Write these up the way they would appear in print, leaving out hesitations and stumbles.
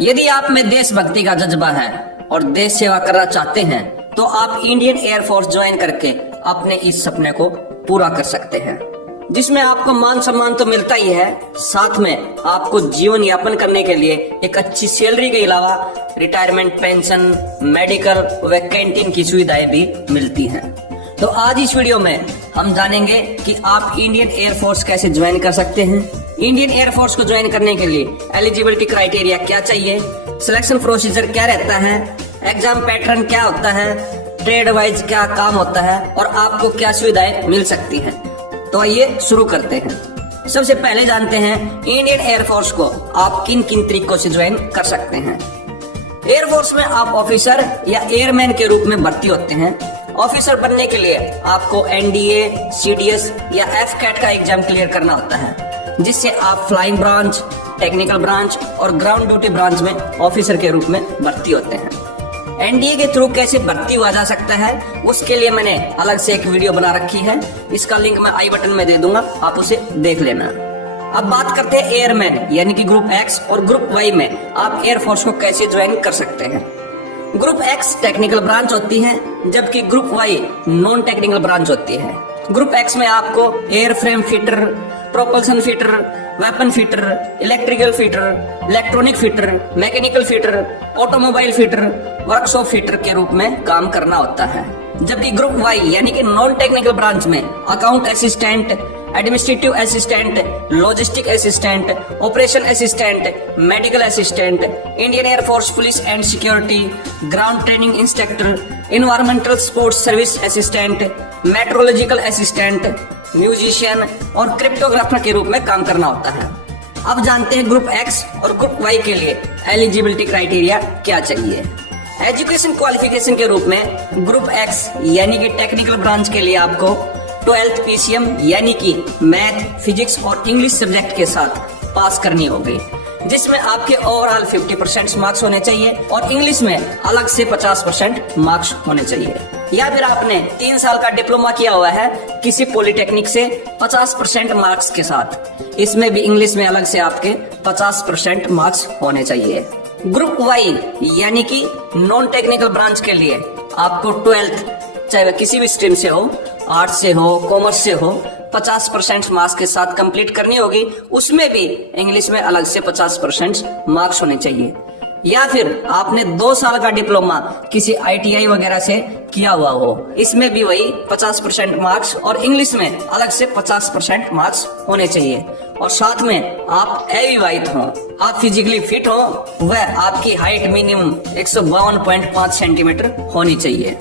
यदि आप में देशभक्ति का जज्बा है और देश सेवा करना चाहते हैं तो आप इंडियन एयरफोर्स ज्वाइन करके अपने इस सपने को पूरा कर सकते हैं, जिसमें आपको मान सम्मान तो मिलता ही है, साथ में आपको जीवन यापन करने के लिए एक अच्छी सैलरी के अलावा रिटायरमेंट पेंशन, मेडिकल व कैंटीन की सुविधाएं भी मिलती हैं। तो आज इस वीडियो में हम जानेंगे कि आप इंडियन एयरफोर्स कैसे ज्वाइन कर सकते हैं, इंडियन एयरफोर्स को ज्वाइन करने के लिए एलिजिबिलिटी क्राइटेरिया क्या चाहिए, सिलेक्शन प्रोसीजर क्या रहता है, एग्जाम पैटर्न क्या होता है, ट्रेड वाइज क्या काम होता है और आपको क्या सुविधाएं मिल सकती हैं। तो आइए शुरू करते हैं। सबसे पहले जानते हैं इंडियन एयरफोर्स को आप किन किन तरीकों से ज्वाइन कर सकते हैं। एयरफोर्स में आप ऑफिसर या एयरमैन के रूप में भर्ती होते हैं। ऑफिसर बनने के लिए आपको एनडीए, सीडीएस या एफकैट का एग्जाम क्लियर करना होता है, जिससे आप फ्लाइंग ब्रांच, टेक्निकल ब्रांच और ग्राउंड ड्यूटी ब्रांच में ऑफिसर के रूप में भर्ती होते हैं। एनडीए के थ्रू कैसे भर्ती हुआ जा सकता है, उसके लिए मैंने अलग से एक वीडियो बना रखी है, इसका लिंक मैं आई बटन में दे दूंगा, आप उसे देख लेना। अब बात करते हैं एयरमैन यानी कि ग्रुप एक्स और ग्रुप वाई में आप एयरफोर्स को कैसे ज्वाइन कर सकते हैं। ग्रुप एक्स टेक्निकल ब्रांच होती है, जबकि group Y non technical branch होती है। ग्रुप एक्स में आपको airframe fitter, propulsion fitter, weapon fitter, electrical fitter, electronic fitter, mechanical fitter, automobile fitter, workshop fitter के रूप में काम करना होता है। जबकि ग्रुप वाई यानी कि नॉन टेक्निकल ब्रांच में account assistant, administrative assistant, logistic assistant, operation assistant, medical assistant, Indian air force police and security, ground training instructor, environmental sports service assistant, meteorological assistant, musician और क्रिप्टोग्राफर के रूप में काम करना होता है। अब जानते हैं ग्रुप एक्स और ग्रुप वाई के लिए एलिजिबिलिटी क्राइटेरिया क्या चाहिए। एजुकेशन क्वालिफिकेशन के रूप में ग्रुप एक्स यानी कि टेक्निकल ब्रांच के लिए आपको 12th पीसीएम यानी कि मैथ, फिजिक्स और इंग्लिश सब्जेक्ट के साथ पास करनी होगी, जिसमें आपके ओवरऑल 50% मार्क्स होने चाहिए और इंग्लिश में अलग से 50% मार्क्स होने चाहिए। या फिर आपने 3 साल का डिप्लोमा किया हुआ है किसी पॉलिटेक्निक से 50% मार्क्स के साथ, इसमें भी इंग्लिश में अलग से आपके 50% मार्क्स होने चाहिए। ग्रुप वाई यानी कि नॉन टेक्निकल ब्रांच के लिए आपको 12th चाहे वह किसी भी स्ट्रीम से हो, आर्ट्स से हो, कॉमर्स से हो, 50% मार्क्स के साथ कंप्लीट करनी होगी, उसमें भी इंग्लिश में अलग से 50% मार्क्स होने चाहिए। या फिर आपने 2 साल का डिप्लोमा किसी आईटीआई वगैरह से किया हुआ हो, इसमें भी वही 50% मार्क्स और इंग्लिश में अलग से 50% मार्क्स होने चाहिए। और साथ में आप अविवाहित हो, आप फिजिकली फिट हो, वह आपकी हाइट मिनिमम 152.5 सेंटीमीटर होनी चाहिए।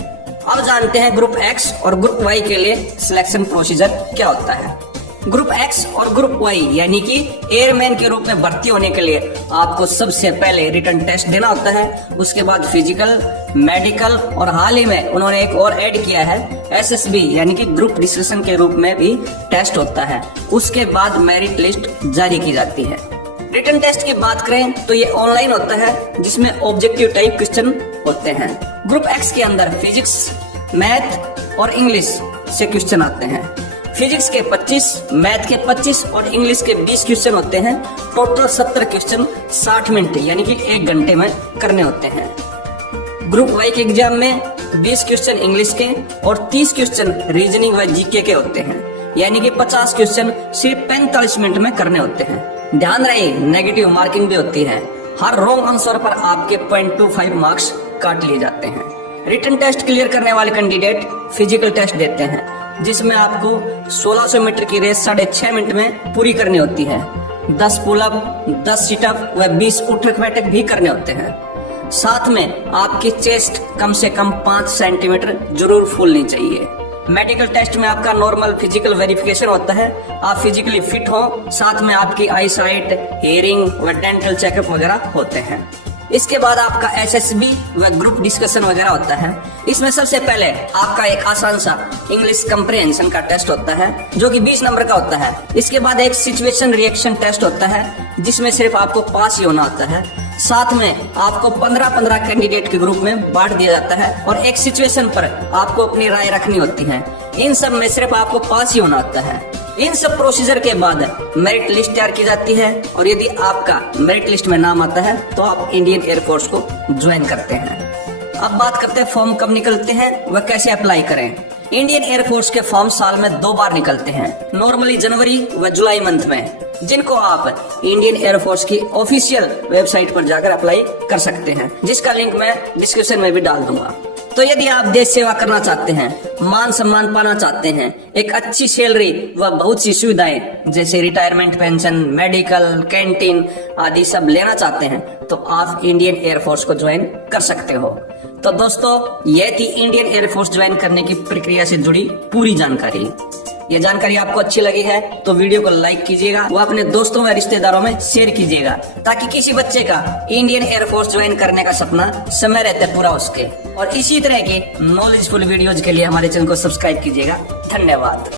अब जानते हैं ग्रुप एक्स और ग्रुप वाई के लिए सिलेक्शन प्रोसीजर क्या होता है। ग्रुप एक्स और ग्रुप वाई यानी कि एयरमैन के रूप में भर्ती होने के लिए आपको सबसे पहले रिटन टेस्ट देना होता है, उसके बाद फिजिकल, मेडिकल और हाल ही में उन्होंने एक और ऐड किया है एसएसबी यानी कि ग्रुप डिस्कशन के रूप में भी टेस्ट होता है। उसके बाद मेरिट लिस्ट जारी की जाती है। रिटन टेस्ट की बात करें तो ये ऑनलाइन होता है, जिसमें ऑब्जेक्टिव टाइप क्वेश्चन होते हैं। ग्रुप एक्स के अंदर फिजिक्स, मैथ और इंग्लिश से क्वेश्चन आते हैं। फिजिक्स के 25, मैथ के 25 और इंग्लिश के 20 क्वेश्चन होते हैं। टोटल 70 क्वेश्चन 60 मिनट यानी कि 1 घंटे में करने होते हैं। ग्रुप वाई के एग्जाम में 20 क्वेश्चन इंग्लिश के और 30 क्वेश्चन रीजनिंग व जीके के होते हैं, यानी कि 50 क्वेश्चन सिर्फ 45 मिनट में करने होते हैं। ध्यान रहे नेगेटिव मार्किंग भी होती है, हर रॉन्ग आंसर पर आपके 0.25 मार्क्स काट लिए जाते हैं। रिटन टेस्ट क्लियर करने वाले कैंडिडेट फिजिकल टेस्ट देते हैं, जिसमें आपको 1600 मीटर की रेस 6.5 मिनट में पूरी करनी होती है। 10 पुलअप, 10 सिटअप व 20 उठक बैठक भी करने होते हैं। साथ में आपकी चेस्ट कम से कम 5 सेंटीमीटर जरूर फूलनी चाहिए। मेडिकल टेस्ट में आपका नॉर्मल फिजिकल वेरिफिकेशन होता है, आप फिजिकली फिट हो, साथ में आपकी आई साइट, हियरिंग व डेंटल चेकअप वगैरह होते हैं। इसके बाद आपका एसएसबी व ग्रुप डिस्कशन वगैरह होता है। इसमें सबसे पहले आपका एक आसान सा इंग्लिश कंप्रिहेंशन का टेस्ट होता है, जो कि 20 नंबर का होता है। इसके बाद एक सिचुएशन रिएक्शन टेस्ट होता है, जिसमें सिर्फ आपको पास ही होना होता है। साथ में आपको 15-15 कैंडिडेट के ग्रुप में बांट दिया जाता है और एक सिचुएशन पर आपको अपनी राय रखनी होती है। इन सब में सिर्फ आपको पास ही होना होता है। इन सब प्रोसीजर के बाद मेरिट लिस्ट तैयार की जाती है और यदि आपका मेरिट लिस्ट में नाम आता है तो आप इंडियन एयरफोर्स को ज्वाइन करते हैं। अब बात करते हैं फॉर्म कब निकलते हैं व कैसे अप्लाई करें। इंडियन एयरफोर्स के फॉर्म साल में 2 बार निकलते हैं, नॉर्मली जनवरी व जुलाई मंथ में, जिनको आप इंडियन एयरफोर्स की ऑफिशियल वेबसाइट पर जाकर अप्लाई कर सकते हैं, जिसका लिंक मैं डिस्क्रिप्शन में भी डाल दूंगा। तो यदि आप देश सेवा करना चाहते हैं, मान सम्मान पाना चाहते हैं, एक अच्छी सैलरी व बहुत सी सुविधाएं जैसे रिटायरमेंट पेंशन, मेडिकल, कैंटीन आदि सब लेना चाहते हैं तो आप इंडियन एयरफोर्स को ज्वाइन कर सकते हो। तो दोस्तों, यह थी इंडियन एयरफोर्स ज्वाइन करने की प्रक्रिया से जुड़ी पूरी जानकारी। ये जानकारी आपको अच्छी लगी है तो वीडियो को लाइक कीजिएगा, वो अपने दोस्तों व रिश्तेदारों में शेयर कीजिएगा ताकि किसी बच्चे का इंडियन एयरफोर्स ज्वाइन करने का सपना समय रहते पूरा हो सके। और इसी तरह के नॉलेजफुल वीडियोज के लिए हमारे चैनल को सब्सक्राइब कीजिएगा। धन्यवाद।